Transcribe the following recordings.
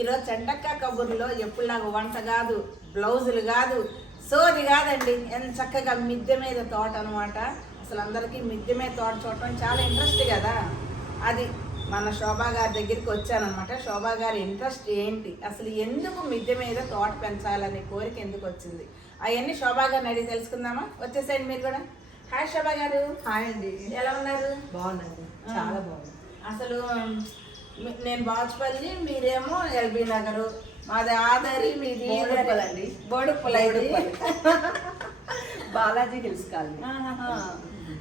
ఈరోజు చెండక్క కబుర్లో ఎప్పుడు నాకు వంట కాదు, బ్లౌజులు కాదు, సోది కాదండి. ఎంత చక్కగా మిద్దె మీద తోట అనమాట. అసలు అందరికీ మిద్దె మీద తోట చూడటం చాలా ఇంట్రెస్ట్ కదా. అది మన శోభా గారి దగ్గరికి వచ్చానమాట. శోభా గారి ఇంట్రెస్ట్ ఏంటి, అసలు ఎందుకు మిద్దె మీద తోట పెంచాలనే కోరిక ఎందుకు వచ్చింది, అవన్నీ శోభా గారిని అడిగి తెలుసుకుందామా? వచ్చేసేయండి మీరు కూడా. హాయ్ శోభా గారు. హాయ్ అండి. ఎలా ఉన్నారు? బాగున్నాను, చాలా బాగుంది. అసలు నేను బాచుపల్లి, మీరేమో ఎల్బీ నగరు, మాది ఆదరి, మీది బోడుప్పలండి. Balaji hills colony.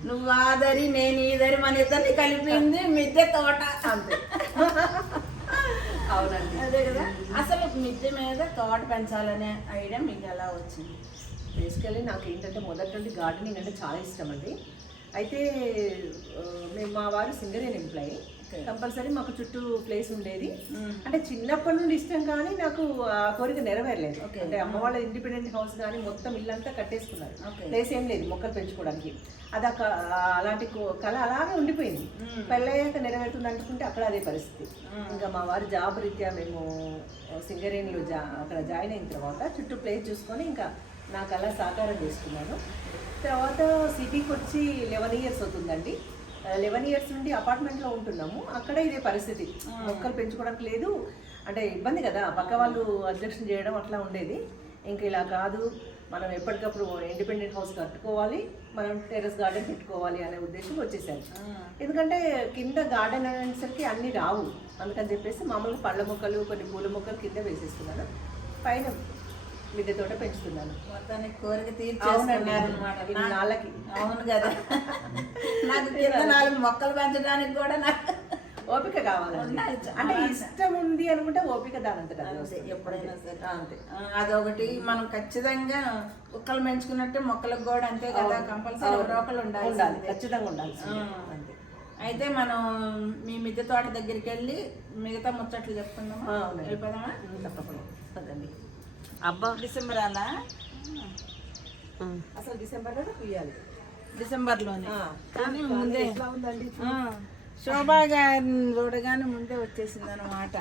నువ్వు ఆదరి, నేను ఈదరి, మన ఇద్దరిని కలిపింది మిద్దె తోట. అంతే. అవునండి, అదే కదా. అసలు మిద్దె మీద తోట పెంచాలనే ఐడియా మీకు ఎలా వచ్చింది? బేసికల్లీ నాకు ఏంటంటే మొదటి నుండి గార్డెనింగ్ అంటే చాలా ఇష్టం అండి. అయితే మేము మా వారు సింగరేణి ఎంప్లాయీ. కంపల్సరీ మాకు చుట్టూ ప్లేస్ ఉండేది. అంటే చిన్నప్పటి నుండి ఇష్టం, కానీ నాకు ఆ కోరిక నెరవేరలేదు. అంటే అమ్మ వాళ్ళ ఇండిపెండెంట్ హౌస్ కానీ మొత్తం ఇల్లంతా కట్టేసుకున్నారు, ప్లేస్ ఏం లేదు మొక్కలు పెంచుకోవడానికి. అది అలాంటి కళ అలాగే ఉండిపోయింది. పెళ్ళయ్యాక నెరవేరుతుంది అనుకుంటే అక్కడ అదే పరిస్థితి. ఇంకా మా వారి జాబ్ రీత్యా మేము సింగరేణిలో అక్కడ జాయిన్ అయిన తర్వాత చుట్టూ ప్లేస్ చూసుకొని ఇంకా నాకు అలా సాకారం చేసుకున్నాను. తర్వాత సిటీకి వచ్చి 11 ఇయర్స్ అవుతుందండి. 11 ఇయర్స్ నుండి అపార్ట్మెంట్లో ఉంటున్నాము. అక్కడ ఇదే పరిస్థితి, మొక్కలు పెంచుకోవడానికి లేదు. అంటే ఇబ్బంది కదా, పక్క వాళ్ళు అబ్జెక్షన్ చేయడం అట్లా ఉండేది. ఇంక ఇలా కాదు, మనం ఎప్పటికప్పుడు ఇండిపెండెంట్ హౌస్ కట్టుకోవాలి, మనం టెర్రస్ గార్డెన్ పెట్టుకోవాలి అనే ఉద్దేశం వచ్చేసాను. ఎందుకంటే కింద గార్డెన్ అనేసరికి అన్నీ రావు, అందుకని చెప్పేసి మామూలుగా పళ్ళ మొక్కలు, కొన్ని పూల మొక్కలు కింద వేసేస్తున్నాను, పైన మిద్దె తోట పెంచుతున్నాను. మొత్తానికి కోరిక తీర్చేస్తున్నారు. అవును కదా. నాకు కింద 4 మొక్కలు పెంచడానికి కూడా నాకు ఓపిక కావాలండి. అంటే ఇష్టం ఉంది అనుకుంటే ఓపిక దానంతట ఎప్పుడైనా సరే అంతే. అదొకటి. మనం ఖచ్చితంగా కుక్కలు పెంచుకున్నట్టే మొక్కలకు కూడా అంతే కదా, కంపల్సరీ ఒకరు ఉండాలి, ఖచ్చితంగా ఉండాలి. అయితే మనం మీ మిద్దె తోట దగ్గరికి వెళ్ళి మిగతా ముచ్చట్లు చెప్పుకుందామా? వెళ్ళిపోదామా? తప్పకుండా పదండి. అబ్బా, డిసెంబర్ అలా అసలు డిసెంబర్లో పూయాలి, డిసెంబర్లోనే. కానీ ముందే శోభా గారిని చూడగానే ముందే వచ్చేసింది అనమాట.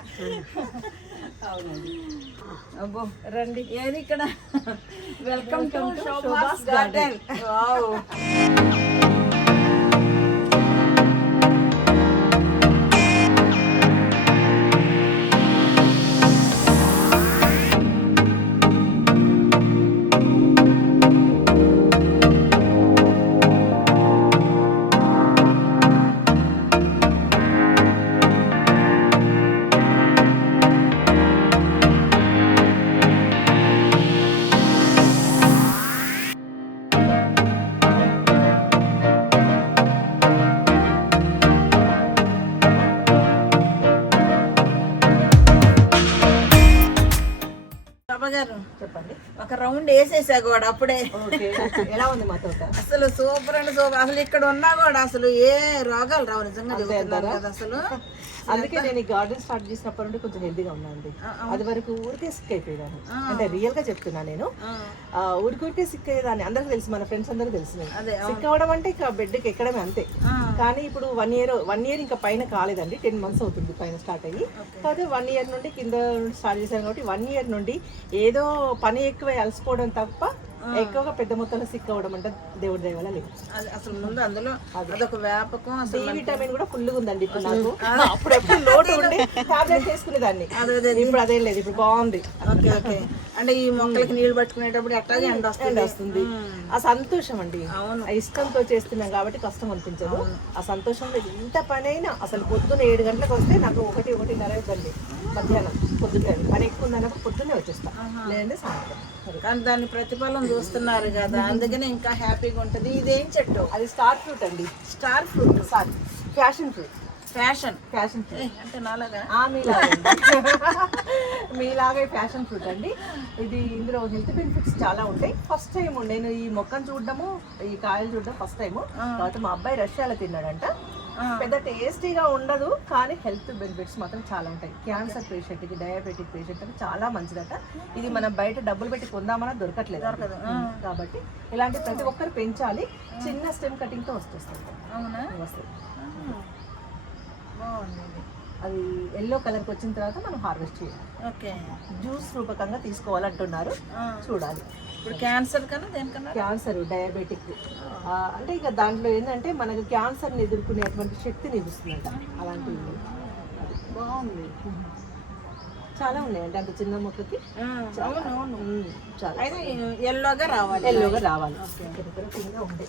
అవునండి. అబ్బో రండి. ఏది ఇక్కడ? Welcome to Shobha's garden. Wow. గారు చెప్పండి. ఒక రౌండ్ వేసేసా కూడా అప్పుడే. ఎలా ఉంది మా తోట? అసలు సూపర్ అండ్ సూపర్. అసలు ఇక్కడ ఉన్నా కూడా అసలు ఏ రోగాలు రావు, నిజంగా చెప్తున్నారు కదా. అసలు అందుకే నేను ఈ గార్డెన్ స్టార్ట్ చేసినప్పటి నుండి కొంచెం హెల్దీగా ఉన్నాను. అది వరకు ఊరికే సిక్ అయిపోయాను, అంటే రియల్ గా చెప్తున్నా. నేను ఊరికే సిక్ అయ్యేదాన్ని, అందరికి తెలుసు, మన ఫ్రెండ్స్ అందరికి తెలుసు. సిక్ అవ్వడం అంటే ఇక బెడ్కి ఎక్కడమే అంతే. కానీ ఇప్పుడు 1 ఇయర్ ఇంకా పైన కాలేదండి, 10 months అవుతుంది పైన స్టార్ట్ అయ్యి. కాకపోతే 1 year నుండి కింద స్టార్ట్ చేశాను కాబట్టి 1 year నుండి ఏదో పని ఎక్కువ అలసిపోవడం తప్ప ఎక్కువగా పెద్ద మొత్తంలో సిక్ అవ్వడం అంటే దేవుడి దయ వల్ల లేదు. అసలు ముందు అందులో అదొక వ్యాపకం. డి విటమిన్ కూడా ఫుల్గా ఉందండి ఇప్పుడు నాకు. అప్పుడు ఎప్పుడు లోటు ఉండి టాబ్లెట్స్ వేసుకునేదాన్ని, ఇప్పుడు అదేం లేదు, ఇప్పుడు బాగుంది. Okay okay. అంటే ఈ మొక్కలకి నీళ్లు పట్టుకునేటప్పుడు ఎట్లాగే ఎండ వస్తుంది. ఆ సంతోషం అండి, ఇష్టంతో చేస్తున్నాం కాబట్టి కష్టం అనిపించదు. ఆ సంతోషంలో ఎంత పని అయినా, అసలు పొద్దున్న 7 గంటలకు వస్తే నాకు 1-1:30 అవుతుంది మధ్యాహ్నం. పొద్దున్నే పని ఎక్కువ ఉందన్నప్పుడు పొద్దున్నే వచ్చేస్తా, లేదంటే సాయంత్రం. కానీ దాని ప్రతిఫలం చూస్తున్నారు కదా, అందుకనే ఇంకా హ్యాపీగా ఉంటుంది. ఇదేం చెట్టు? అది స్టార్ ఫ్రూట్ అండి. Star fruit, sorry fashion fruit. Fashion అంటే నాలాగా మీలాగే ఫ్యాషన్ ఫ్రూట్ అండి ఇది. ఇందులో హెల్త్ బెనిఫిట్స్ చాలా ఉంటాయి. ఫస్ట్ టైం నేను ఈ మొక్కను చూడడము, ఈ కాయలు చూడడం ఫస్ట్ టైము. తర్వాత మా అబ్బాయి రష్యాలో తిన్నాడంట. పెద్ద టేస్టీగా ఉండదు, కానీ హెల్త్ బెనిఫిట్స్ మాత్రం చాలా ఉంటాయి. క్యాన్సర్ పేషెంట్కి, డయాబెటిక్ పేషెంట్కి చాలా మంచిదట. ఇది మనం బయట డబ్బులు పెట్టి కొందామన్నా దొరకట్లేదు కాబట్టి ఇలాంటి ప్రతి ఒక్కరు పెంచాలి. చిన్న స్టెమ్ కటింగ్తో వస్తుంది. అవునా? వస్తుంది. బాగుంది. అది ఎల్లో కలర్కి వచ్చిన తర్వాత మనం హార్వెస్ట్ చేయాలి. ఓకే. జ్యూస్ రూపకంగా తీసుకోవాలంటున్నారు, చూడాలి. ఇప్పుడు క్యాన్సర్ కన్నా దేనికన్నా? క్యాన్సర్, డయాబెటిక్, అంటే ఇక దాంట్లో ఏంటంటే మనకు క్యాన్సర్ని ఎదుర్కొనేటువంటి శక్తిని ఇస్తుందంట. అలాంటివి బాగుంది. చాలా ఉన్నాయండి అంత చిన్న మొక్కకి. అవును. చాలా అయితే ఎల్లోగా రావాలి. ఎల్లోగా రావాలి. కింద ఉండే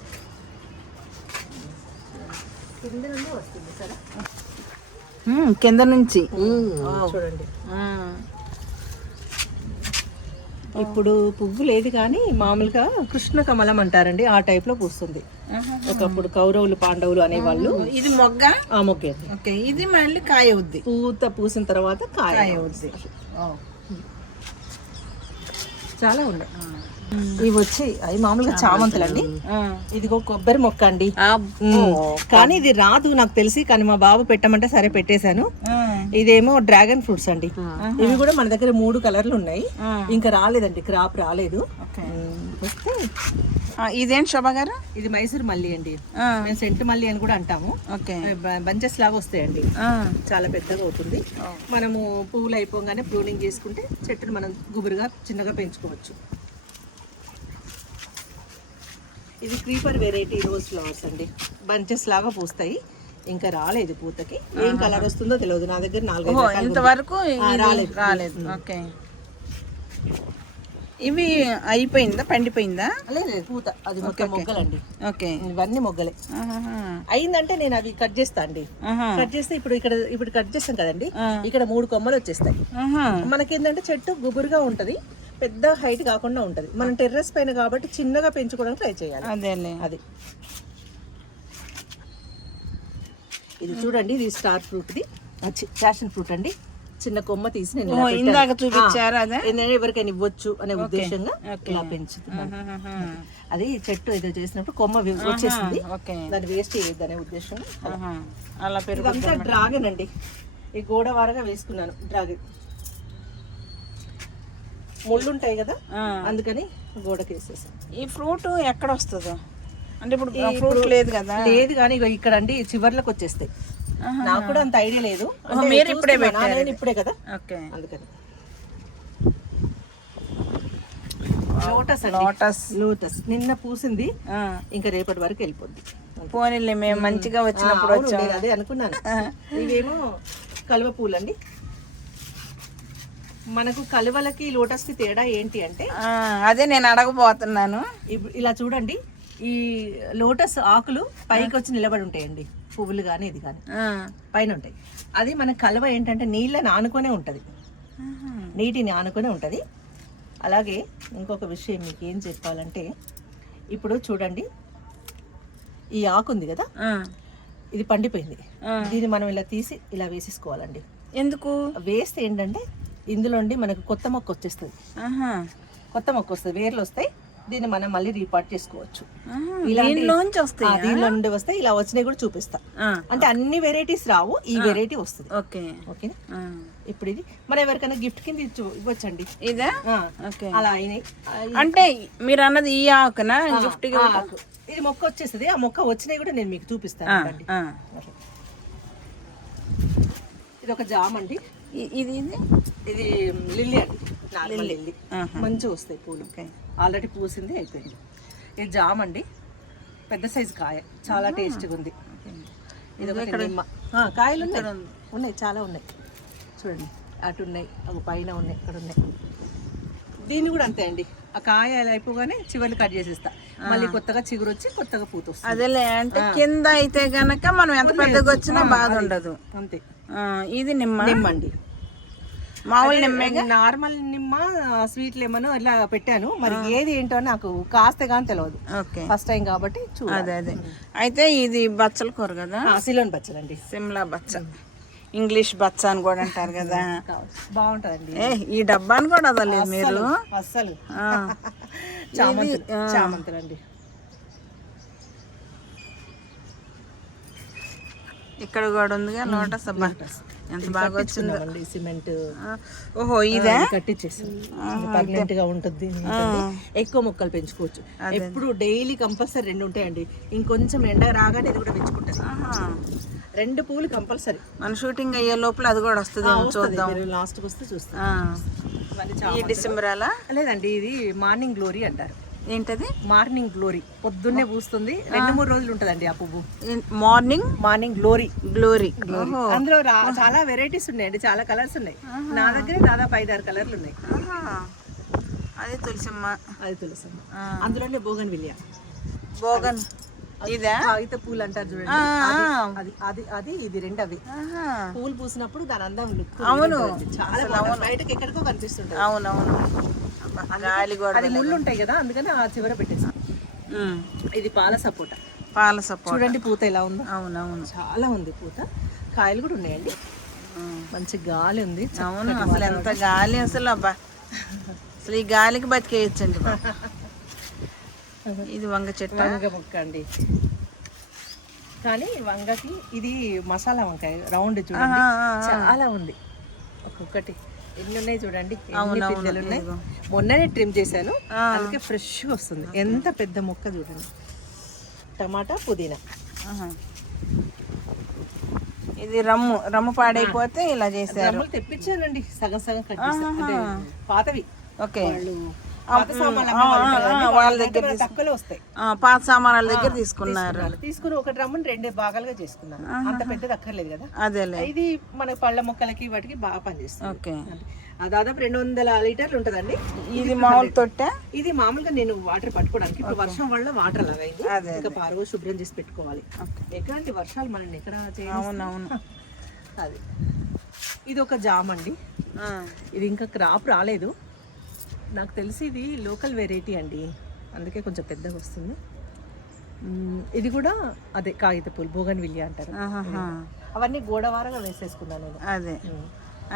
కింద నుండి వస్తుంది సరే. కింద నుంచి చూడండి. ఇప్పుడు పువ్వు లేదు కానీ మామూలుగా కృష్ణ కమలం అంటారండి, ఆ టైప్ లో పూస్తుంది. ఒకప్పుడు కౌరవులు పాండవులు అనేవాళ్ళు. ఇది మొగ్గ? ఆ మొగ్గే. ఓకే. ఇది మళ్ళీ కాయ అవుద్ది. పూత పూసిన తర్వాత కాయ అవుద్ది. చాలా ఉన్నాయి. ఇవి వచ్చి అవి మామూలుగా చామంతులండి. ఇదిగో కొబ్బరి మొక్క అండి, కానీ ఇది రాదు నాకు తెలిసి, కానీ మా బాబు పెట్టమంటే సరే పెట్టేశాను. ఇదేమో డ్రాగన్ ఫ్రూట్స్ అండి. ఇవి కూడా మన దగ్గర 3 కలర్లు ఉన్నాయి, ఇంకా రాలేదండి, క్రాప్ రాలేదు. వస్తే ఇదేంటి శోభ గారు? ఇది మైసూర్ మల్లి అండి, మేము సెంటు మల్లి అని కూడా అంటాము. బంచెస్ లాగా వస్తాయండి, చాలా పెద్దగా అవుతుంది. మనము పువ్వులు అయిపోగానే ప్రూనింగ్ చేసుకుంటే చెట్టును మనం గుబురుగా చిన్నగా పెంచుకోవచ్చు. ఇది క్రీపర్ వెరైటీ రోజ్ ఫ్లవర్స్ అండి, బంచెస్ లాగా పూస్తాయి. ఇంకా రాలేదు పూతకి, ఏం కలర్ వస్తుందో తెలియదు. నా దగ్గర 4 ఇంతవరకు రాలేదు. ఓకే. ఇవి అయిపోయిందా, పండిపోయిందా? లేదు పూత, అది మొక్క మొగ్గలండి. ఓకే. ఇవన్నీ మొగ్గలే. అయిందంటే నేను అవి కట్ చేస్తా అండి. కట్ చేస్తే ఇప్పుడు కట్ చేస్తాం కదండి, ఇక్కడ 3 కొమ్మలు వచ్చేస్తాయి. మనకేంటంటే చెట్టు గుబురుగా ఉంటది, పెద్ద హైట్ కాకుండా ఉంటది. మనం టెర్రస్ పైన కాబట్టి చిన్నగా పెంచుకోవడానికి ట్రై చేయాలి. అది ఇది చూడండి, ఇది star fruit, the passion fruit అండి. చిన్న కొమ్మ తీసి నేను ఇందాక చూపించారు, ఏంటంటే ఎవరికైనా ఇవ్వచ్చు అనే ఉద్దేశంగా ఇలా పెంచుతున్నాను. అది చెట్టు ఏదో చేసినప్పుడు కొమ్మ వచ్చేసింది, దాన్ని వేస్ట్ చేయొద్దు అనే ఉద్దేశంగా అలా పెరుగుతుందంతా. డ్రాగన్ అండి, ఈ గోడ వారగా వేసుకున్నాను. డ్రాగన్ ముళ్ళు ఉంటాయి కదా, అందుకని గోడకి వేసేసాను. ఈ ఫ్రూట్ ఎక్కడ వస్తుందో అంటే ఇప్పుడు ఫ్రూట్ లేదు కదా? లేదు కానీ ఇక్కడ అండి చివర్లకు వచ్చేస్తాయి. నాకు కూడా అంత ఐడియా లేదు, మీరు ఇప్పుడే ఇప్పుడే కదా, అందుకని. లోటస్ నిన్న పూసింది, ఇంకా రేపటి వరకు వెళ్ళిపోద్ది. పోనీలే, మేము మంచిగా వచ్చినప్పుడు వచ్చాము. అదే అనుకున్నాను. ఇవేమో కలువ పూలండి. మనకు కలువలకి లోటస్ కి తేడా ఏంటి అంటే, అదే నేను అడగబోతున్నాను. ఇలా చూడండి, ఈ లోటస్ ఆకులు పైకి వచ్చి నిలబడి ఉంటాయండి, పువ్వులు కానీ ఇది కానీ పైన ఉంటాయి. అది మన కలువ ఏంటంటే నీళ్ళని ఆనుకొనే ఉంటుంది, నీటిని ఆనుకొనే ఉంటుంది. అలాగే ఇంకొక విషయం మీకు ఏం చెప్పాలంటే, ఇప్పుడు చూడండి, ఈ ఆకు ఉంది కదా, ఇది పండిపోయింది. దీన్ని మనం ఇలా తీసి ఇలా వేసేసుకోవాలండి. ఎందుకు వేస్తే ఏంటంటే ఇందులో మనకు కొత్త మొక్క వచ్చేస్తుంది. కొత్త మొక్క వస్తుంది, వేర్లు వస్తాయి. దీన్ని మనం మళ్ళీ రీపార్ట్ చేసుకోవచ్చు. దీనిలో నుండి వస్తాయి. ఇలా వచ్చినాయి కూడా చూపిస్తా. అంటే అన్ని వెరైటీస్ రావు, ఈ వెరైటీ వస్తుంది. ఓకే. ఇప్పుడు ఇది మనం ఎవరికైనా గిఫ్ట్ కింద ఇవ్వచ్చండి. ఇదా? అలా అయినాయి. అంటే మీరు అన్నది ఈ ఆకునా గిఫ్ట్? ఇది మొక్క వచ్చేస్తుంది. ఆ మొక్క వచ్చినాయి కూడా నేను మీకు చూపిస్తాను. ఇది ఒక జామ్ అండి. ఇది లిల్లీ అండి, లిల్లీ. మంచిగా వస్తాయి పూలు. ఆల్రెడీ పూసింది, అయిపోయింది. ఇది జామ్ అండి, పెద్ద సైజు కాయ, చాలా టేస్ట్గా ఉంది. ఇది ఒక నిమ్మ. కాయలు ఉన్నాయి, చాలా ఉన్నాయి. చూడండి, అటు ఉన్నాయి, ఒక పైన ఉన్నాయి, ఇక్కడ ఉన్నాయి. దీన్ని కూడా అంతే అండి, ఆ కాయ అయిపోగానే చివర్లు కట్ చేసేస్తా, మళ్ళీ కొత్తగా చిగురు వచ్చి కొత్తగా పూత వస్తుంది. అదేలే, అంటే కింద అయితే గనక మనం ఎంత పెద్దగా వచ్చినా బాధ ఉండదు. అంతే. ఇది నిమ్మ అండి, మామూలు నిమ్మ, నార్మల్ నిమ్మ, స్వీట్ లెమన్ ఇలా పెట్టాను. మరి ఏది ఏంటో నాకు కాస్తే కానీ తెలియదు, ఫస్ట్ టైం కాబట్టి. అదే అయితే ఇది బచ్చల కూర కదా? సిలోన్ బచ్చలండి, సిమ్లా బచ్చ, ఇంగ్లీష్ బచ్చ అని కూడా అంటారు కదా. బాగుంటదండి. ఈ డబ్బాని కూడా అదలేదు మీరు అస్సలు. చామంతులండి. ఇక్కడ కూడా ఉందిగా లోటస్. అబ్బా ఎంత బాగా వచ్చిందండి. సిమెంట్. ఓహో, ఇదే కట్టించేసి పర్మనెంట్ గా ఉంటుంది. ఎక్కువ మొక్కలు పెంచుకోవచ్చు. ఎప్పుడు డైలీ కంపల్సరీ 2 ఉంటాయండి. ఇంకొంచెం ఎండ రాగానే ఇది కూడా పెంచుకుంటారు. 2 పూలు కంపల్సరీ. మన షూటింగ్ అయ్యే లోపల అది కూడా వస్తుంది, చూద్దాం. లాస్ట్కి వస్తే చూస్తాం. ఇవన్నీ ఈ డిసెంబర్ అలా లేదండి, ఇది మార్నింగ్ గ్లోరీ అంటారు. ఏంటది? మార్నింగ్ గ్లోరీ, పొద్దున్నే పూస్తుంది, 2-3 రోజులు ఉంటదండి ఆ పువ్వు. Morning glory. అందులో చాలా వెరైటీస్ ఉన్నాయండి, చాలా కలర్స్ ఉన్నాయి. నా దగ్గర దాదాపు 5-6 కలర్లు ఉన్నాయి. అది తులసమ్మ. అందులోనే బోగన్ విలియా. ఇదా కాగిత పూలు అంటారు చూడండి, అది ఇది 2 అవి. పూలు పూసినప్పుడు దాని అందం అవును, చాలా బయటకి ఎక్కడికో కనిపిస్తుంది. అవునవును. అది ముళ్ళు ఉంటాయి కదా, అందుకని ఆ చివర పెట్టేసి. ఇది పాల సపోటా. చూడండి పూత ఎలా ఉందో. అవునవును, చాలా ఉంది పూత. కాయలు కూడా ఉన్నాయండి, మంచి గాలి ఉంది. అవును, అసలు ఎంత గాలి అసలు. అబ్బా, అసలు ఈ గాలికి బతికేయచ్చండి. ఇది వంగ చెట్టు, వంగ మొక్క అండి. కానీ వంగకి ఇది మసాలా వంకాయ రౌండ్ చూడండి, చాలా ఉంది. ఒక్కొక్కటి ఎన్ని ఉన్నాయి చూడండి, ఎన్ని పిందెలు ఉన్నాయి. మొన్ననే ట్రిమ్ చేశాను, అందుకే ఫ్రెష్గా వస్తుంది. ఎంత పెద్ద మొక్క చూడండి. టమాటా, పుదీనా. ఇది రమ్ము పాడైపోతే ఇలా చేశారు. రమ్ములు తెప్పించానండి, సగం సగం కట్ చేశాను. అంటే పాతవి. ఓకే, వాళ్ళ దగ్గర తక్కువలో వస్తాయి. పాత సామాన్ల దగ్గర తీసుకుని ఒక డ్రమ్ముని 2 భాగాలుగా చేసుకున్నాను. అంత పెద్దది అక్కర్లేదు కదా. అదేలే, ఇది మన పళ్ళ మొక్కలకి వాటికి బాగా పనిచేస్తుంది. ఓకే, దాదాపు 200 లీటర్లు ఉంటదండి. ఇది మామూలు తొట్ట. ఇది మామూలుగా నేను వాటర్ పట్టుకోవడానికి. ఇప్పుడు వర్షం వల్ల వాటర్ అలాగైంది, ఇంకా పారో శుభ్రం చేసి పెట్టుకోవాలి. ఎక్కడంటే వర్షాలు మనల్ని ఎక్కడ చేయాలి. అవునవును. అది ఇది ఒక జామ్ అండి. ఇది ఇంకా క్రాప్ రాలేదు నాకు తెలిసి. ఇది లోకల్ వెరైటీ అండి, అందుకే కొంచెం పెద్దగా వస్తుంది. ఇది కూడా అదే కాగిత పూలు, బోగన్ విలియా అంటారు. అవన్నీ గోడవారగా వేసేసుకున్నాను నేను. అదే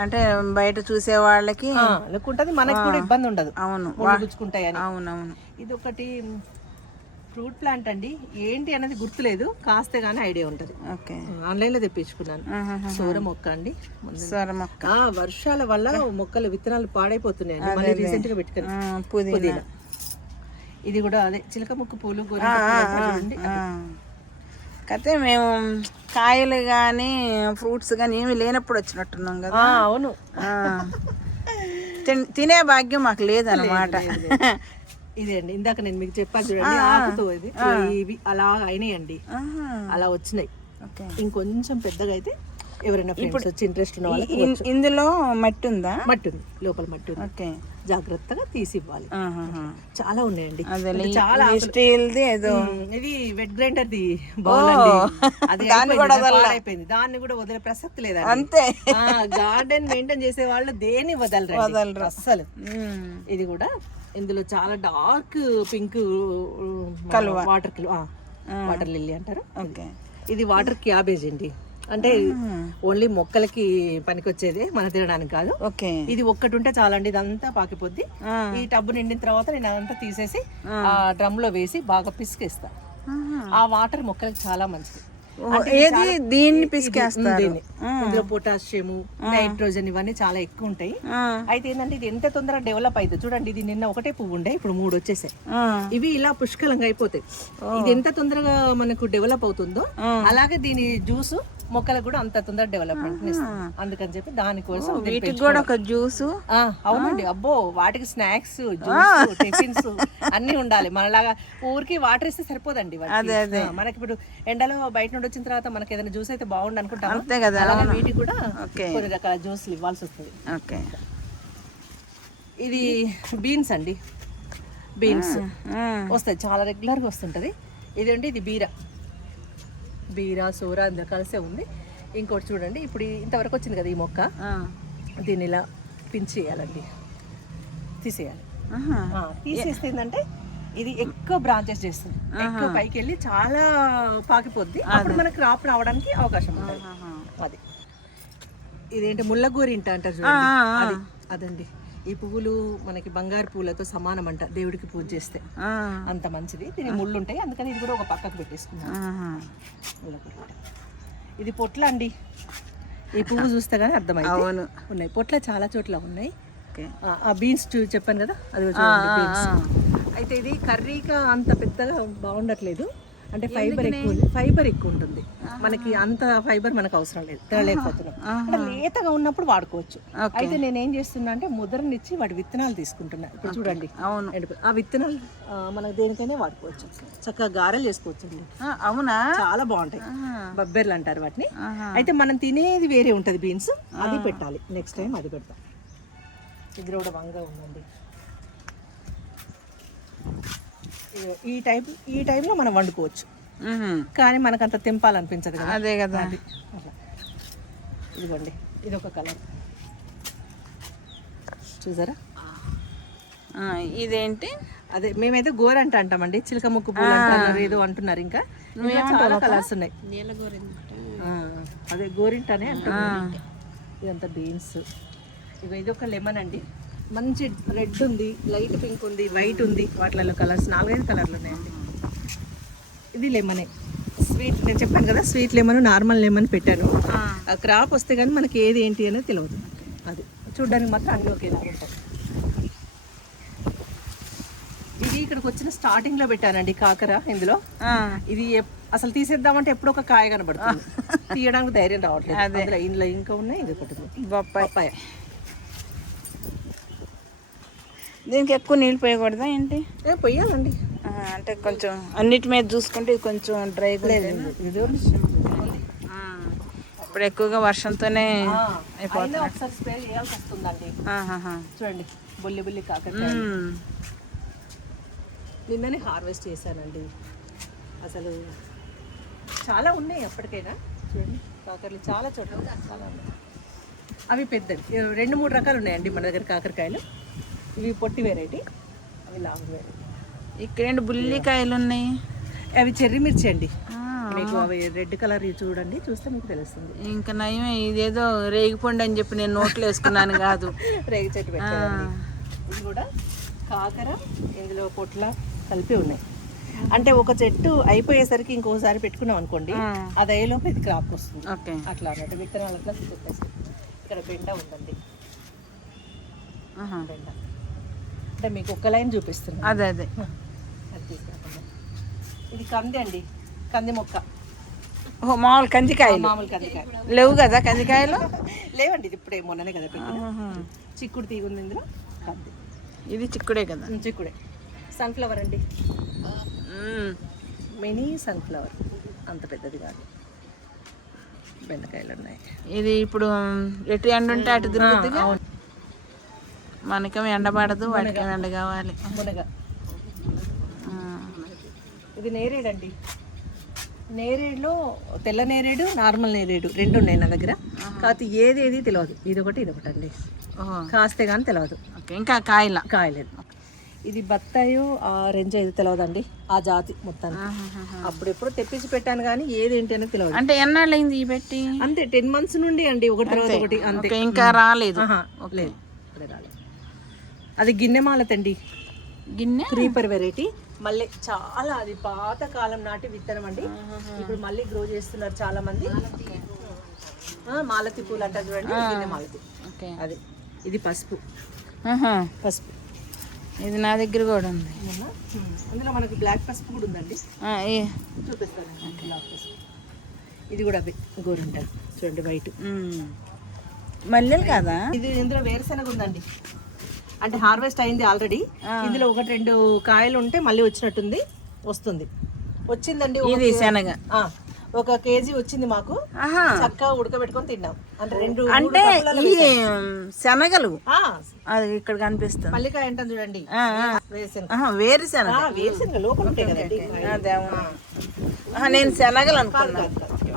అంటే బయట చూసే వాళ్ళకి అనుకుంటది, మనకి కూడా ఇబ్బంది ఉండదు. అవును, గుచ్చుకుంటాయని. అవునవును. ఇది ఒకటి ఫ్రూట్ ప్లాంట్ అండి, ఏంటి అనేది గుర్తులేదు, కాస్తే గానీ ఐడియా ఉంటది. ఓకే, ఆన్లైన్ లో తెప్పించుకున్నాను. సోర మొక్క అండి. వర్షాల వల్ల మొక్కలు విత్తనాలు పాడైపోతున్నాయి. రీసెంట్ గా పెట్టుకున్నాను. పుదీనా. ఇది కూడా అదే చిలక ముక్కు పూలు. అయితే మేము కాయలు కానీ ఫ్రూట్స్ కానీ ఏమి లేనప్పుడు వచ్చినట్టున్నాం కదా. అవును, తినే భాగ్యం మాకు లేదన్నమాట. ఇదే అండి, ఇందాక నేను మీకు చెప్పాను చూడండి, ఆకుతో ఇది ఇవి అలా అయినాయండి, అలా వచ్చినాయి. ఇంకొంచెం పెద్దగా అయితే ఎవరైనా ఫ్రెండ్స్ వచ్చి ఇంట్రెస్ట్ ఉన్న వాళ్ళకి. ఇందులో మట్టి ఉందా? మట్టి ఉంది, లోపల మట్టి ఉంది. ఓకే, జాగ్రత్తగా తీసి ఇవ్వాలి. చాలా ఉన్నాయండి, చాలా స్టీల్ది ఏదో. ఇది వెట్ గ్రైండర్ ది బౌల్ అండి, అది అయిపోయింది. దాన్ని కూడా వదిలే ప్రసక్తి లేదా. అంతే, గార్డెన్ మెయింటైన్ చేసే వాళ్ళు దేని వదలరు అస్సలు. ఇది కూడా ఇందులో చాలా డార్క్ పింక్ వాటర్ లిల్లీ అంటారు. ఇది వాటర్ క్యాబేజ్ అండి, అంటే ఓన్లీ మొక్కలకి పనికొచ్చేది, మన తినడానికి కాదు. ఇది ఒక్కటి ఉంటే చాలండి, ఇదంతా పాకిపోద్ది. ఈ టబ్బు నిండిన తర్వాత నేను అదంతా తీసేసి ఆ డ్రమ్ లో వేసి బాగా పిసికేస్తా. ఆ వాటర్ మొక్కలకి చాలా మంచిది. దీన్ని పిసికేస్తారు. ఇందులో పొటాషియం, నైట్రోజన్ ఇవన్నీ చాలా ఎక్కువ ఉంటాయి. అయితే ఏంటంటే ఇది ఎంత తొందరగా డెవలప్ అవుతుంది చూడండి. ఇది నిన్న ఒకటే పువ్వు ఉండే, ఇప్పుడు 3 వచ్చేసాయి. ఇవి ఇలా పుష్కలంగా అయిపోతాయి. ఇది ఎంత తొందరగా మనకు డెవలప్ అవుతుందో అలాగే దీని జ్యూస్ మొక్కలకు కూడా అంత తొందరగా డెవలప్మెంట్ ఇస్తుంది. అందుకని చెప్పి దానికోసం కూడా ఒక జ్యూస్. అవునండి, అబ్బో వాటికి స్నాక్స్, జ్యూస్, టిఫిన్స్ అన్ని ఉండాలి. మనలాగా ఊరికి వాటర్ ఇస్తే సరిపోదండి. మనకి ఇప్పుడు ఎండలో బయట నుండి వచ్చిన తర్వాత మనకి ఏదైనా జ్యూస్ అయితే బాగుండు అనుకుంటాం, అంతే కదా. అలాగే వీటికి కూడా కొన్ని రకాల జ్యూస్లు ఇవ్వాల్సి వస్తుంది. ఇది బీన్స్ అండి, బీన్స్ వస్తాయి చాలా రెగ్యులర్గా వస్తుంటది. ఇదేంటి, ఇది బీరా సోరా అందులో కలిసే ఉంది. ఇంకోటి చూడండి, ఇప్పుడు ఇంతవరకు వచ్చింది కదా ఈ మొక్క, దీన్ని ఇలా పించ్ చేయాలండి, తీసేయాలి. తీసేస్తే ఏంటంటే ఇది ఎక్కువ బ్రాంచెస్ చేస్తుంది, ఎక్కువ పైకి వెళ్ళి చాలా పాకిపోద్ది. అప్పుడు మనకి క్రాప్ రావడానికి అవకాశం ఉంటుంది. అది ఇదేంటి ముల్లగోరింట అంటారు చూడండి, అదండి. ఈ పువ్వులు మనకి బంగారు పూలతో సమానం అంట, దేవుడికి పూజ చేస్తే అంత మంచిది. దీని ముళ్ళు ఉంటాయి, అందుకని ఇది కూడా ఒక పక్కకు పెట్టేసుకున్నాను. ఇది పొట్ల అండి, ఈ పువ్వు చూస్తే కానీ అర్థమైంది. ఉన్నాయి పొట్ల చాలా చోట్ల ఉన్నాయి. ఆ బీన్స్ చెప్పాను కదా, అది బీన్స్. అయితే ఇది కర్రీగా అంత పెద్దగా బాగుండట్లేదు, అంటే ఫైబర్ ఎక్కువ ఉంటుంది, మనకి అంత ఫైబర్ మనకు అవసరం లేదు, తినలేకపోతున్నాం. అంటే లేతగా ఉన్నప్పుడు వాడుకోవచ్చు. అయితే నేను ఏం చేస్తున్నా అంటే ముద్రనిచ్చి వాటి విత్తనాలు తీసుకుంటున్నా. ఇప్పుడు చూడండి, అవును, ఆ విత్తనాలు మనకు దేనికైనా వాడుకోవచ్చు, చక్కగా గారెలు చేసుకోవచ్చు అండి. అవునా, చాలా బాగుంటాయి, బబ్బెర్లు అంటారు వాటిని. అయితే మనం తినేది వేరే ఉంటుంది, బీన్స్, అది పెట్టాలి. నెక్స్ట్ టైం అది పెడతాం. ఇది కూడా వంగ ఉందండి. ఈ టైంలో మనం వండుకోవచ్చు, కానీ మనకు అంత తెంపాలనిపించదు కదా. అదే కదా. అట్లా ఇదిగోండి, ఇది ఒక కలర్ చూసారా. ఇదేంటి? అదే మేమైతే గోరంట అంటామండి, చిలక ముక్కు పూలు అంటున్నారు, ఏదో అంటున్నారు. ఇంకా చాలా కలర్స్ ఉన్నాయి. అదే గోరింటనే అంటారు. ఇదంతా బీన్స్. ఇది ఒక లెమన్ అండి, మంచి రెడ్ ఉంది, లైట్ పింక్ ఉంది, వైట్ ఉంది, వాటిలలో కలర్స్ 4-5 కలర్లు ఉన్నాయండి. ఇది లెమనే, స్వీట్. నేను చెప్పాను కదా, స్వీట్ లెమన్, నార్మల్ లెమన్ పెట్టాను. ఆ క్రాప్ వస్తే కానీ మనకి ఏది ఏంటి అనేది తెలియదు. అది చూడ్డానికి మాత్రం అన్నీ ఒకేలా ఉంటాయి. ఇది ఇక్కడికి వచ్చిన స్టార్టింగ్లో పెట్టానండి కాకర. ఇందులో ఇది అసలు తీసేద్దామంటే ఎప్పుడో ఒక కాయ కనబడుతుంది, తీయడానికి ధైర్యం రావట్లేదు. అందులో ఇందులో ఇంకా ఉన్నాయి. ఇది ఒకటి బొప్పాయి. దీనికి ఎక్కువ నీళ్ళు పోయకూడదా ఏంటి? పొయ్యాలండి, అంటే కొంచెం అన్నిటి మీద చూసుకుంటే ఇది కొంచెం డ్రైగా లేదు. ఇప్పుడు ఎక్కువగా వర్షంతోనే అయిపోతుంది. ఒకసారి స్ప్రే చేయాల్సి వస్తుందండి. చూడండి, బుల్లి కాకరకాయ నిన్ననే హార్వెస్ట్ చేశానండి. అసలు చాలా ఉన్నాయి అప్పటికైనా. చూడండి, కాకరలు చాలా చోట్ల చాలా ఉన్నాయి. అవి పెద్దవి 2-3 రకాలు ఉన్నాయండి మన దగ్గర కాకరకాయలు. ఇవి పొట్టి వెరైటీ, అవి లాంగ్ వెరైటీ. ఇక్కడ బుల్లికాయలు ఉన్నాయి, అవి చెర్రీ మిర్చి అండి. మీకు అవి రెడ్ కలర్ చూడండి, చూస్తే మీకు తెలుస్తుంది. ఇంకా నయమే, ఇదేదో రేగిపండు అని చెప్పి నేను నోట్లో వేసుకున్నాను కాదు. రేగి చెట్టు పెట్టాను. ఇది కూడా కాకర, ఇందులో పొట్ల కలిపి ఉన్నాయి. అంటే ఒక చెట్టు అయిపోయేసరికి ఇంకోసారి పెట్టుకున్నాం అనుకోండి, అది అయ్యేలోపు ఇది క్రాప్ వస్తుంది. అట్లా అన్నట్టు విత్తనాలు అట్లా చెప్పేసి. ఇక్కడ బెండ ఉందండి, బెండ అంటే మీకు ఒక లైన్ చూపిస్తుంది. అదే అది తీసుకురాకుండా. ఇది కంది అండి, కంది మొక్క. మామూలు కందికాయలు? మామూలు కందికాయ లేవు కదా కందికాయలు. లేవండి, ఇది ఇప్పుడే మొన్ననే కదా పెట్టిన. చిక్కుడు తీగ ఉంది ఇందులో, కంది. ఇది చిక్కుడే కదా? చిక్కుడే. సన్ఫ్లవర్ అండి, మినీ సన్ఫ్లవర్, అంత పెద్దది కాదు. బెండకాయలు ఉన్నాయి. ఇది ఇప్పుడు ఎటు ఎండ ఉంటే అటు తిరుగుతుంది. మనకేమో ఎండ పడదు, వాటికి ఎండ కావాలి. మునగ. ఇది నేరేడు అండి. నేరేడులో తెల్ల నేరేడు, నార్మల్ నేరేడు 2 ఉన్నాయి నా దగ్గర. కాకపోతే ఏది తెలియదు. ఇది ఒకటి అండి, కాస్తే కానీ తెలియదు. ఇంకా కాయలేదు. ఇది బత్తాయో ఆరెంజ్ ఇది తెలియదండి, ఆ జాతి మొత్తం. అప్పుడెప్పుడు తెప్పించి పెట్టాను కానీ ఏదేంటి అనేది తెలియదు. అంటే ఎన్నాళ్ళు అయింది ఈ పెట్టి? అంతే 10 months నుండి అండి, ఒకటి తర్వాత ఒకటి. అంతే, ఇంకా రాలేదు. లేదు, అది గిన్నె మాలతండి. గిన్నె క్రీపర్ వెరైటీ, మళ్ళీ చాలా అది పాత కాలం నాటి విత్తనం అండి. ఇప్పుడు మళ్ళీ గ్రో చేస్తున్నారు చాలా మంది. మాలతి పూలు అంటారు చూడండి, గిన్నె మాలతి. అది ఇది పసుపు. ఇది నా దగ్గర కూడా ఉంది. అందులో మనకి బ్లాక్ పసుపు కూడా ఉందండి, చూపిస్తాను. బ్లాక్ పసుపు ఇది కూడా గోరింటారు చూడండి, వైట్. మల్లెలు కాదా? ఇది ఇందులో వేరుశెనగ ఉందండి, అంటే హార్వెస్ట్ అయింది ఆల్రెడీ. ఇందులో 1-2 కాయలు ఉంటే మళ్ళీ వచ్చినట్టుంది, వచ్చిందండి. ఇది శనగ 1 kg వచ్చింది మాకు, చక్కగా ఉడకబెట్టుకొని తిన్నాం. అంటే ఈ శనగలు అది ఇక్కడ కనిపిస్తుంది. పల్లికాయ అంటాం చూడండి, వేరుశెనగ లోపల ఉంటాయి కదండి. నేను శనగలు అనుకున్నా.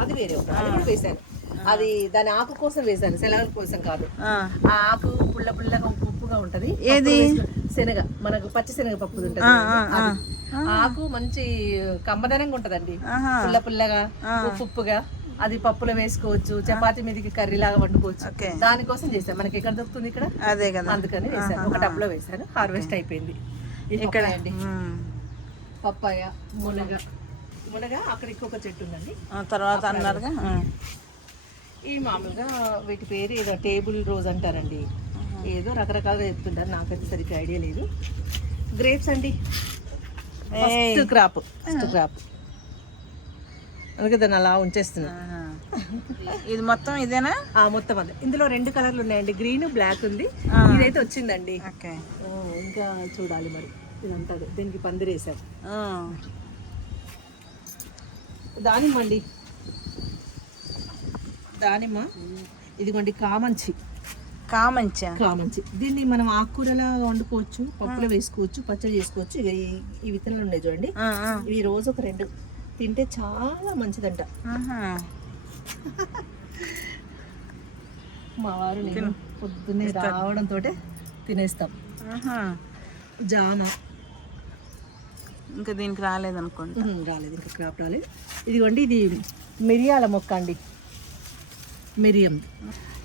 అది వేరే, అది కూడా వేసాను. అది దాని ఆకు కోసం వేసాను, శనగల కోసం కాదు. ఆ ఆకు పుల్లగా ఉప్పుగా ఉంటది. ఏది? శనగ, మనకు పచ్చి శనగ పప్పు ఉంటది. ఆకు మంచి కమ్మదనంగా ఉంటదండి, పుల్లగా ఉప్పుగా. అది పప్పులో వేసుకోవచ్చు, చపాతి మీదకి కర్రీ లాగా వండుకోవచ్చు. దానికోసం చేసాను. మనకి ఎక్కడ దొరుకుతుంది? ఇక్కడ. అదే కదా, అందుకని వేసాను. ఒక టబ్లో వేసాను, హార్వెస్ట్ అయిపోయింది. ఇక్కడ అండి పప్పాయ, మునగ అక్కడ ఇంకొక చెట్టు ఉందండి. తర్వాత అన్నారుగా ఈ మామూలుగా వీటి పేరు ఏదో టేబుల్ రోజ్ అంటారండి, ఏదో రకరకాలుగా చెప్తుంటారు, నాకైతే సరిగ్గా ఐడియా లేదు. గ్రేప్స్ అండి, ఫస్ట్ క్రాప్. అందుకే దాన్ని అలా ఉంచేస్తున్నా. ఇది మొత్తం ఇదేనా? మొత్తం అదే. ఇందులో 2 కలర్లు ఉన్నాయండి, గ్రీన్ బ్లాక్ ఉంది. ఇదైతే వచ్చిందండి. ఓకే. ఇంకా చూడాలి మరి. ఇదంతా దీనికి పందిరేసాం. దానిమ్మ అండి, దానిమ్మ. ఇదిగోండి కామంచి. కామంచి దీన్ని మనం ఆకుకూరలా వండుకోవచ్చు, పప్పులో వేసుకోవచ్చు, పచ్చడి చేసుకోవచ్చు. ఇక ఈ విత్తనాలు ఉన్నాయి చూడండి, ఇవి రోజు ఒక 2 తింటే చాలా మంచిదంట. మా వారు నేను పొద్దున్నే రావడంతో తినేస్తాం. జామ ఇంకా దీనికి రాలేదనుకోండి. రాలేదు, ఇంకా క్రాప్ రాలేదు. ఇదిగోండి ఇది మిరియాల మొక్క అండి, మిరియం.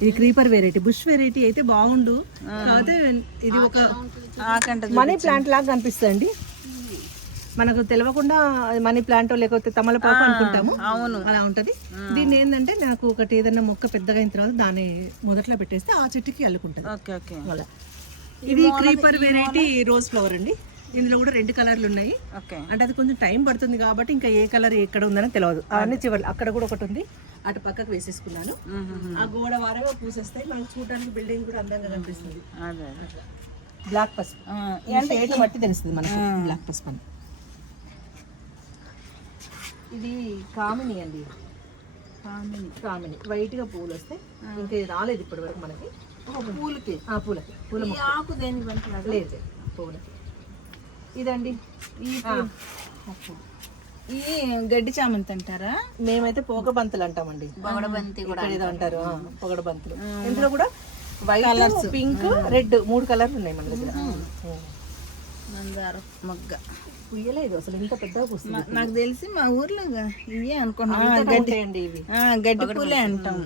ఇది క్రీపర్ వెరైటీ, బుష్ వెరైటీ అయితే బాగుండు. కాకపోతే ఇది ఒక మనీ ప్లాంట్ లాగా కనిపిస్తుంది. మనకు తెలియకుండా మనీ ప్లాంట్ లేకపోతే తమలపాకు అనుకుంటాము, అలా ఉంటది. దీన్ని ఏంటంటే నాకు ఒకటి ఏదైనా మొక్క పెద్దగా అయిన తర్వాత దాన్ని మొదట్లో పెట్టేస్తే ఆ చెట్టుకి అల్లుకుంటుంది. అలా. ఇది క్రీపర్ వెరైటీ రోజ్ ఫ్లవర్ అండి. ఇందులో కూడా 2 కలర్లు ఉన్నాయి. అంటే అది కొంచెం టైం పడుతుంది కాబట్టి ఇంకా ఏ కలర్ ఎక్కడ ఉందని తెలియదు. అవన్నీ చివరి అక్కడ కూడా ఒకటి ఉంది, అటు పక్కకు వేసేసుకున్నాను. ఆ గోడ వారగా పూసేస్తాయి, మనకు చూడడానికి బిల్డింగ్ కూడా అందంగా కనిపిస్తుంది. బ్లాక్ పసుపు బట్టి తెలుస్తుంది మనకు, బ్లాక్ పసుపు అని. ఇది కామిని అండి, కామిని వైట్ గా పూలు వస్తాయి. ఇంకా ఇది రాలేదు ఇప్పటి వరకు మనకి. పూలకి పూల ఆకు దేనికి లేదు, పూలకి. ఇదండి ఈ గడ్డి చామంతి అంటారా? మేమైతే పోగబంతులు అంటామండి. పొగడబంతి కూడా ఏదో అంటారు, పొగడబంతులు. ఇందులో కూడా వైట్, పింక్, రెడ్ 3 కలర్లు ఉన్నాయి మన దగ్గర. మందారం మొగ్గ పుయ్యలేదు అసలు, ఇంత పెద్దగా పూస్తుంది. నాకు తెలిసి మా ఊర్లో ఇవే అనుకున్నాను, గడ్డి అండి ఇవి, గడ్డి పూలే అంటాం.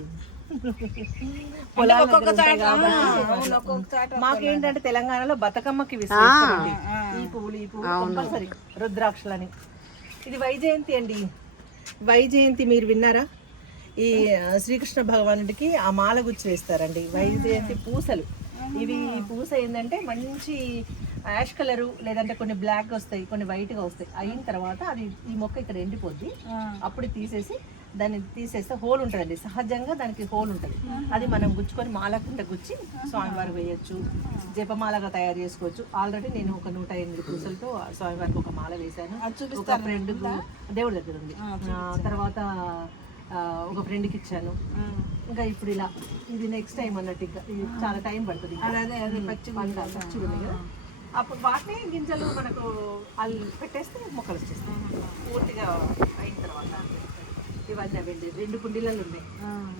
మాకేంటంటే తెలంగాణలో బతుకమ్మకి విసిరేస్తారండి ఈ పువ్వులు కంపల్సరీ, రుద్రాక్షలని. ఇది వైజయంతి అండి, వైజయంతి మీరు విన్నారా? ఈ శ్రీకృష్ణ భగవానుడికి ఆ మాల గుచ్చి వేస్తారండి వైజయంతి పూసలు. ఇవి పూస ఏంటంటే మంచి యాష్ కలరు, లేదంటే కొన్ని బ్లాక్ వస్తాయి, కొన్ని వైట్గా వస్తాయి. అయిన తర్వాత అది ఈ మొక్క ఇక్కడ ఎండిపోద్ది, అప్పుడు దాన్ని తీసేస్తే హోల్ ఉంటుందండి. సహజంగా దానికి హోల్ ఉంటుంది, అది మనం గుచ్చుకొని మాల కింద గుచ్చి స్వామివారికి వేయచ్చు, జపమాలగా తయారు చేసుకోవచ్చు. ఆల్రెడీ నేను ఒక 108 పూసలతో స్వామివారికి ఒక మాల వేశాను. ఒక ఫ్రెండ్ దేవుడి దగ్గర ఉంది, తర్వాత ఒక ఫ్రెండ్కి ఇచ్చాను. ఇంకా ఇప్పుడు ఇలా ఇది నెక్స్ట్ టైం అన్నట్టు, ఇంకా ఇది చాలా టైం పడుతుంది. పచ్చి ఉంది కదా, అప్పుడు వాటిని గింజలు మనకు అల్లు పెట్టేస్తే మొక్కలు వచ్చేస్తాయి పూర్తిగా అయిన తర్వాత. ఇవన్నీ అవండి 2 కుండీలలో ఉన్నాయి.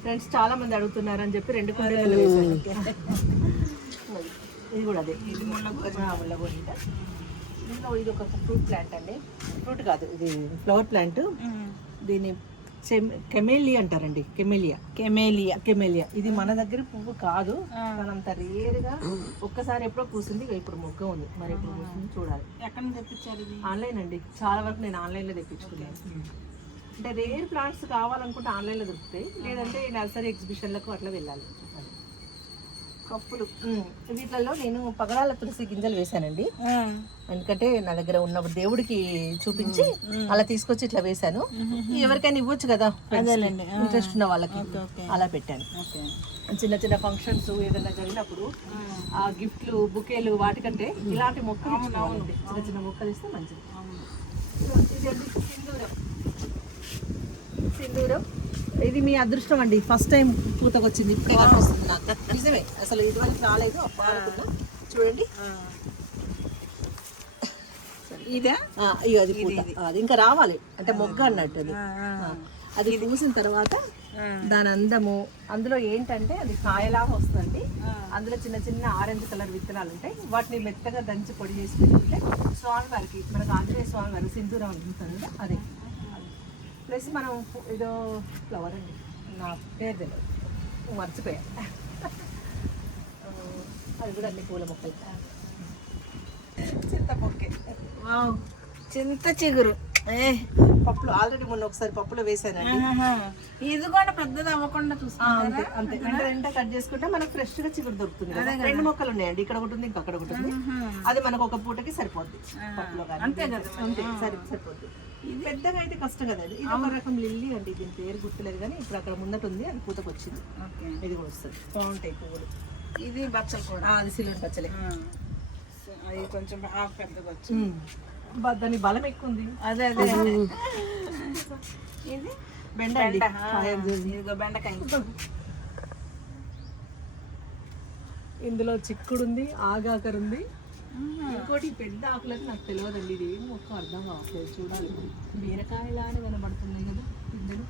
ఫ్రెండ్స్ చాలా మంది అడుగుతున్నారు అని చెప్పి 2 కుండీలలో వేసాను. ఇది కూడా అదే, ఇది ముళ్ళగోడి. ఇందులో ఇది ఒక ఫ్రూట్ ప్లాంట్ అండి, ఫ్రూట్ కాదు ఇది ఫ్లవర్ ప్లాంట్. దీన్ని కెమేలియా అంటారండి, కెమేలియా. ఇది మన దగ్గర పువ్వు కాదు, మనంత రేరుగా ఒక్కసారి ఎప్పుడో పూసింది. ఇప్పుడు మొగ్గ ఉంది, మరి ఎప్పుడు పూసింది చూడాలి. ఎక్కడ తెప్పించారు? ఆన్లైన్ అండి, చాలా వరకు నేను ఆన్లైన్లో తెప్పించుకున్నాను. అంటే రేర్ ప్లాంట్స్ కావాలనుకుంటే ఆన్లైన్లో దొరుకుతాయి, లేదంటే నర్సరీ ఎగ్జిబిషన్లకు అట్లా వెళ్ళాలి. కప్పులు వీటిలలో నేను పగడాల తులసి గింజలు వేసానండి, ఎందుకంటే నా దగ్గర ఉన్నప్పుడు దేవుడికి చూపించి అలా తీసుకొచ్చి ఇట్లా వేసాను. ఎవరికైనా ఇవ్వచ్చు కదా ఇంట్రెస్ట్ ఉన్న వాళ్ళకి, అలా పెట్టాను. చిన్న చిన్న ఫంక్షన్స్ ఏదైనా జరిగినప్పుడు ఆ గిఫ్ట్లు, బుకేలు వాటికంటే ఇలాంటి మొక్కలు చిన్న చిన్న మొక్కలు ఇస్తే మంచిది. సింధూరం ఇది మీ అదృష్టం అండి, ఫస్ట్ టైం పూతకు వచ్చింది, ఇప్పుడే వస్తుంది నాకు. నిజమే, అసలు ఇదివరకు రాలేదు అనుకున్నా. చూడండి ఇదే, అది పూత, అది ఇంకా రావాలి అంటే మొగ్గ అన్నట్టు. అది పూసిన తర్వాత దాని అందము, అందులో ఏంటంటే అది కాయలాగా వస్తుంది. అందులో చిన్న చిన్న ఆరెంజ్ కలర్ విత్తనాలు ఉంటాయి, వాటిని మెత్తగా దంచి పొడి చేసి పెట్టుకుంటే స్వామివారికి, మనకు ఆంజనేయ స్వామి వారికి సింధూరం అనుకుంటుంది కదా అదే. ప్లస్ మనం ఏదో ఫ్లవర్ అండి, నా పేరు తెలియదు, మర్చిపోయా. అది కూడా అన్ని పూల మొక్కలు. చింతపొక్కే, చింత చిగురు పప్పులు ఆల్రెడీ మొన్న ఒకసారి పప్పులో వేసానండి. ఇది కూడా పెద్దది అవ్వకుండా చూసుకుంటే అంతే, అంటే కట్ చేసుకుంటే మనకు ఫ్రెష్ గా చిగురు దొరుకుతుంది. 2 మొక్కలు ఉన్నాయండి, ఇక్కడ ఒకటి ఉంది, ఇంకొకటి ఒకటి ఉంది. అది మనకు ఒక పూటకి సరిపోద్ది పప్పులో, అంతే కదా, సరిపోద్ది. ఇది పెద్దగా అయితే కష్టం కదండి. ఇది ఒక రకం లిల్లీ అండి, దీని పేరు గుర్తులేదు కానీ ఇప్పుడు అక్కడ ముందట ఉంది, అది పూతకు వచ్చింది. ఓకే. ఇది కూడా వస్తుంది, బాగుంటాయి పువ్వులు. ఇది బచ్చలు కూడా. అది సిల్వర్ పచ్చలే. అది కొంచెం పెద్దగా వచ్చింది. దాని బలం ఎక్కువ ఉంది. అదే అదే. ఇది బెండ. ఇదిగో బెండకాయ. ఇందులో చిక్కుడు ఉంది, ఆగాకర ఉంది, ఇంకోటి పెద్ద ఆకులని నాకు తెలియదండి. ఇది ఏం మొక్క అర్థం కావట్లేదు, చూడాలి. బీరకాయలానే కనబడుతున్నాయి కదా పిందెలు.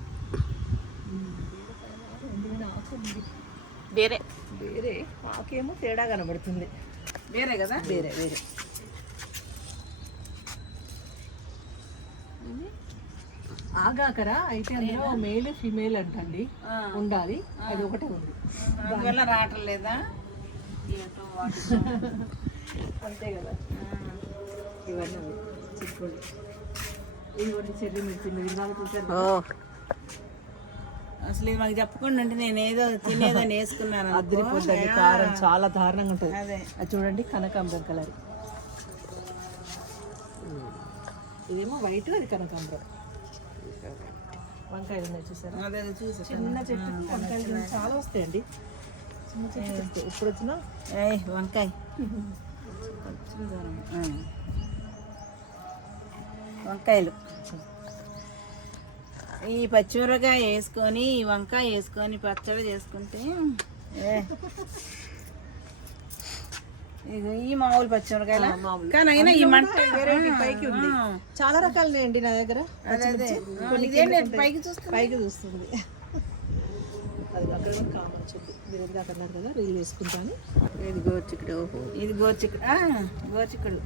ఆకు వేరే వేరే ఆకేమో తేడా కనబడుతుంది. వేరే కదా. వేరే వేరే. ఆగాకర అయితే అందులో మేల్ ఫిమేల్ అంటండి ఉండాలి, అది ఒకటే ఉంది. అందువల్ల రావటం లేదా అంతే కదా. ఇవన్నీ చిక్కుడు, ఇవన్నీ చెర్రీ మిర్చి. మీరు చూసారు అసలు ఇది మాకు చెప్పకుండా ఉంటే నేను ఏదో తినేదని వేసుకున్నాను. అదిరిపోతుంది, కారం చాలా దారుణంగా ఉంటుంది. అదే అది చూడండి, కనకాంబరం కలర్. ఇదేమో వైట్, అది కనకాంబరం. వంకాయలు ఉన్నాయి చూసారా, అదే చూసి చిన్న చెట్టు వంకాయలు చాలా వస్తాయండి. చిన్న చెట్టు వస్తాయి. ఇప్పుడు వచ్చినా వంకాయ వంకాయలు. ఈ పచ్చిమిరకాయ వేసుకొని ఈ వంకాయ వేసుకొని పచ్చడి చేసుకుంటే ఈ మామూలు పచ్చిమిరకాయలు. కానీ అయినా ఈ మంట పైకి ఉంది. చాలా రకాలు ఉన్నాయండి నా దగ్గర. పైకి చూస్తే పైకి చూస్తుంది. అది అక్కడ కామన్ చెట్టు, మీరు అక్కడ కదా రీల్ వేసుకుంటాను. ఇది గోచిక్కుడు. ఇది గోచిక్కుడు. గోచిక్కుడు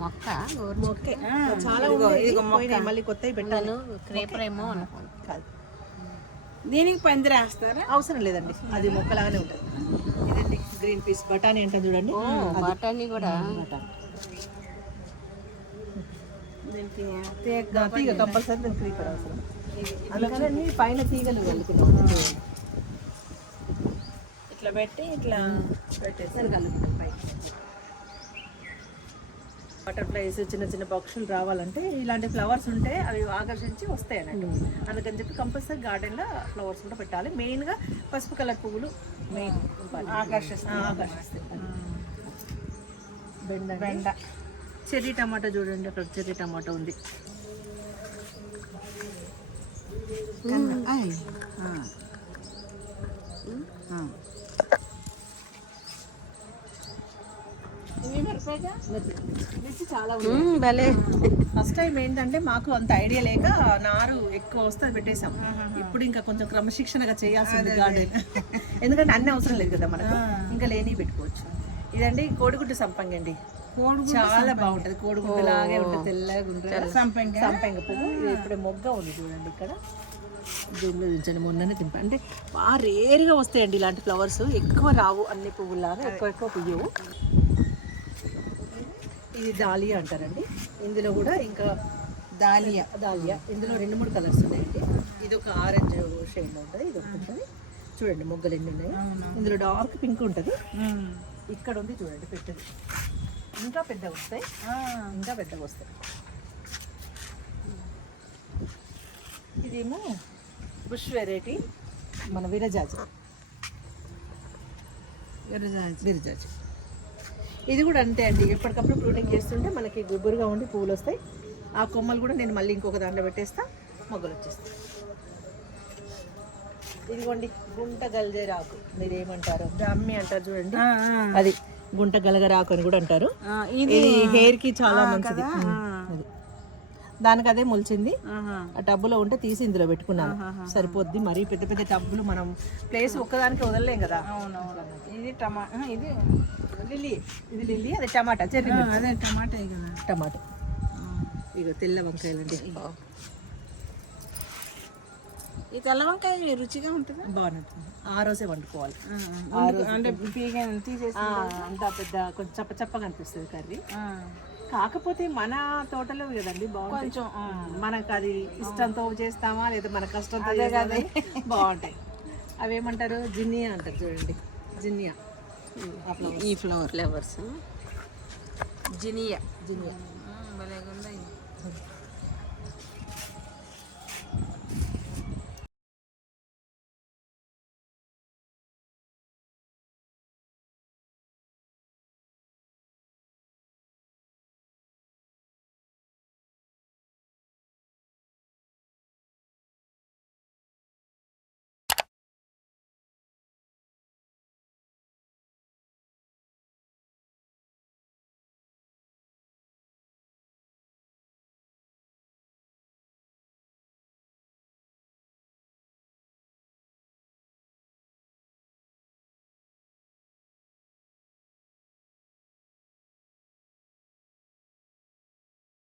మొక్క. మొక్కే చాలా ఉన్నాయి, మళ్ళీ కొత్తవి పెట్టాలి. క్రేపర్ ఏమో కాదు, దీనికి పందిరి వేస్తారా? అవసరం లేదండి, అది మొక్కలాగానే ఉంటుంది. ఇదండి గ్రీన్ పీస్ బఠానీ అంటే చూడండి. బఠానీ కూడా దీనికి తీగ కంపల్సరీ దానికి క్రీపర్ అవసరం. అందుకని అన్ని పైన తీగలు కలుపుకున్నాం. ఇట్లా పెట్టి ఇట్లా పెట్టేసారు కలుపుకుంటాం పైన. బటర్ఫ్లైస్, చిన్న చిన్న పక్షులు రావాలంటే ఇలాంటి ఫ్లవర్స్ ఉంటే అవి ఆకర్షించి వస్తాయి అన్నట్టు. అందుకని చెప్పి కంపల్సరీ గార్డెన్లో ఫ్లవర్స్ కూడా పెట్టాలి. మెయిన్గా పసుపు కలర్ పువ్వులు మెయిన్ ఆకర్షిస్తాయి. బెండ. చెర్రీ టమాటా చూడండి, అక్కడ చెర్రీ టమాటా ఉంది. మిర్చి చాలా భలే. ఫస్ట్ టైం ఏంటంటే మాకు అంత ఐడియా లేక నారు ఎక్కువ వస్తుంది పెట్టేసాం. ఇప్పుడు ఇంకా కొంచెం క్రమశిక్షణగా చేయాల్సింది గార్డెన్. ఎందుకంటే అన్ని అవసరం లేదు కదా మనకు, ఇంకా లేని పెట్టుకోవచ్చు. ఇదండి కోడిగుడ్డు సంపంగి అండి, చాలా బాగుంటది. కోడిగుడ్డు లాగే ఉంటుంది, తెల్లగా ఉంటుంది. సంపంగి పువ్వు. ఇది ఇప్పుడే మొగ్గ ఉంది చూడండి ఇక్కడ. దీనిలో దించండి, మొన్ననే దింపండి. అంటే బాగా రేరుగా వస్తాయండి ఇలాంటి ఫ్లవర్స్, ఎక్కువ రావు. అన్ని పువ్వులాగా ఎక్కువ పుయ్యవు. ఇది దాలియా అంటారండి. ఇందులో కూడా ఇంకా దాలియా. ఇందులో 2-3 కలర్స్ ఉన్నాయండి. ఇది ఒక ఆరెంజ్ షేడ్లో ఉంటుంది, ఇది ఒకటి ఉంటుంది. చూడండి మొగ్గలు ఎన్ని ఉన్నాయి. ఇందులో డార్క్ పింక్ ఉంటుంది. ఇక్కడ ఉంది చూడండి పెట్టది, ఇంకా పెద్దగా వస్తాయి, ఇంకా పెద్దగా వస్తాయి. ఇదేమో బుష్ వెరైటీ, మన విరజాజి. ఇది కూడా అంతే అండి, ఎప్పటికప్పుడు ప్రూటింగ్ చేస్తుంటే మనకి గుబురుగా ఉండి పువ్వులు వస్తాయి. ఆ కొమ్మలు కూడా నేను మళ్ళీ ఇంకొక దాంట్లో పెట్టేస్తా, మొగ్గలు వచ్చేస్తాయి. ఇదిగోండి గుంట గల్జేరాకు, మీరు ఏమంటారు, బ్రాహ్మి అంటారు చూడండి, అది గుంట గలగరాకు అని కూడా అంటారు. ఇది హెయిర్ కి చాలా మంచిది. అది దానికి అదే మొలిచింది. ఆ టబ్బులో ఉంటే తీసి ఇందులో పెట్టుకున్నాను, సరిపోద్ది. మరీ పెద్ద పెద్ద టబ్బులు మనం ప్లేస్ ఒక్కదానికి వదలలేం కదా. ఇది టమాటా, ఇది లిల్లీ. ఇది లిల్లీ, అది టమాటా. చెర్రీ అదే టమాటా కదా. టమాటా. ఇక తెల్ల వంకాయలు అండి, ఈ తెల్ల వంకాయ రుచిగా ఉంటుంది, బాగుంటుంది. ఆ రోజే వండుకోవాలి. అంటే తీసేసి అంతా పెద్ద కొంచెం చప్ప చప్పగా అనిపిస్తుంది కర్రీ. కాకపోతే మన తోటలో కదండి బాగుంటుంది. కొంచెం మనకు అది ఇష్టంతో చేస్తామా లేదా మన కష్టంతో చేస్తామా, బాగుంటాయి. అవేమంటారు, జిన్నియా అంటారు చూడండి, జిన్నియా. ఈ ఫ్లవర్స్ జినియా.